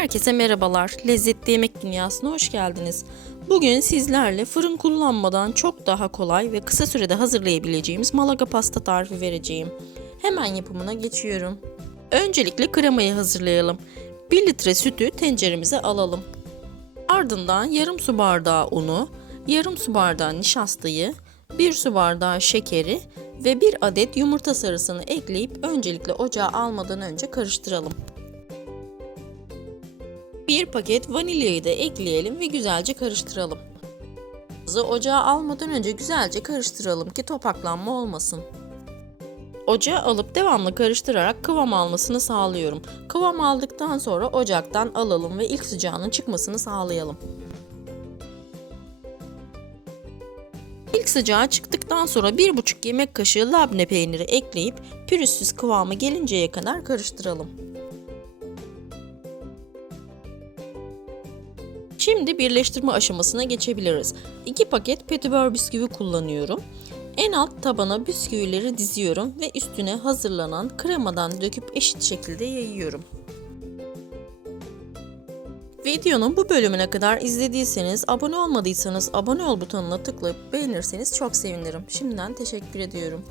Herkese merhabalar. Lezzetli Yemek Dünyası'na hoş geldiniz. Bugün sizlerle fırın kullanmadan çok daha kolay ve kısa sürede hazırlayabileceğimiz Malaga pasta tarifi vereceğim. Hemen yapımına geçiyorum. Öncelikle kremayı hazırlayalım. 1 litre sütü tenceremize alalım. Ardından yarım su bardağı unu, yarım su bardağı nişastayı, 1 su bardağı şekeri ve 1 adet yumurta sarısını ekleyip öncelikle ocağa almadan önce karıştıralım. Bir paket vanilyayı da ekleyelim ve güzelce karıştıralım. Ocağa almadan önce güzelce karıştıralım ki topaklanma olmasın. Ocağa alıp devamlı karıştırarak kıvam almasını sağlıyorum. Kıvam aldıktan sonra ocaktan alalım ve ilk sıcağının çıkmasını sağlayalım. İlk sıcağı çıktıktan sonra 1,5 yemek kaşığı labne peyniri ekleyip pürüzsüz kıvamı gelinceye kadar karıştıralım. Şimdi birleştirme aşamasına geçebiliriz. 2 paket petibör bisküvi kullanıyorum. En alt tabana bisküvileri diziyorum ve üstüne hazırlanan kremadan döküp eşit şekilde yayıyorum. Videonun bu bölümüne kadar izlediyseniz, abone olmadıysanız abone ol butonuna tıklayıp beğenirseniz çok sevinirim. Şimdiden teşekkür ediyorum.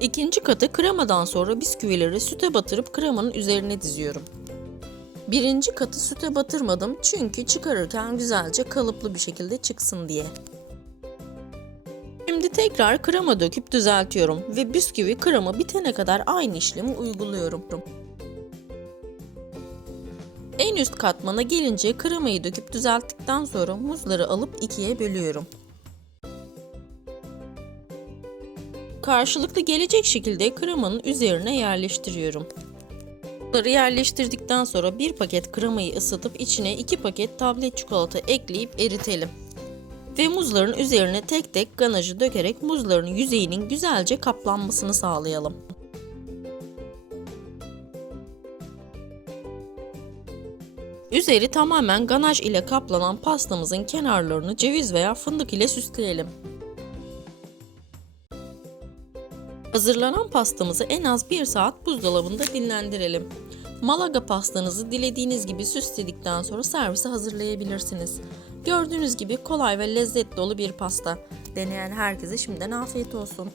İkinci katı kremadan sonra bisküvileri süte batırıp kremanın üzerine diziyorum. Birinci katı süte batırmadım çünkü çıkarırken güzelce kalıplı bir şekilde çıksın diye. Şimdi tekrar krema döküp düzeltiyorum ve bisküvi krema bitene kadar aynı işlemi uyguluyorum. En üst katmana gelince kremayı döküp düzelttikten sonra muzları alıp ikiye bölüyorum. Karşılıklı gelecek şekilde kremanın üzerine yerleştiriyorum. Bunları yerleştirdikten sonra bir paket kremayı ısıtıp içine 2 paket tablet çikolata ekleyip eritelim. Ve muzların üzerine tek tek ganajı dökerek muzların yüzeyinin güzelce kaplanmasını sağlayalım. Üzeri tamamen ganaj ile kaplanan pastamızın kenarlarını ceviz veya fındık ile süsleyelim. Hazırlanan pastamızı en az 1 saat buzdolabında dinlendirelim. Malaga pastanızı dilediğiniz gibi süsledikten sonra servise hazırlayabilirsiniz. Gördüğünüz gibi kolay ve lezzetli dolu bir pasta. Deneyen herkese şimdiden afiyet olsun.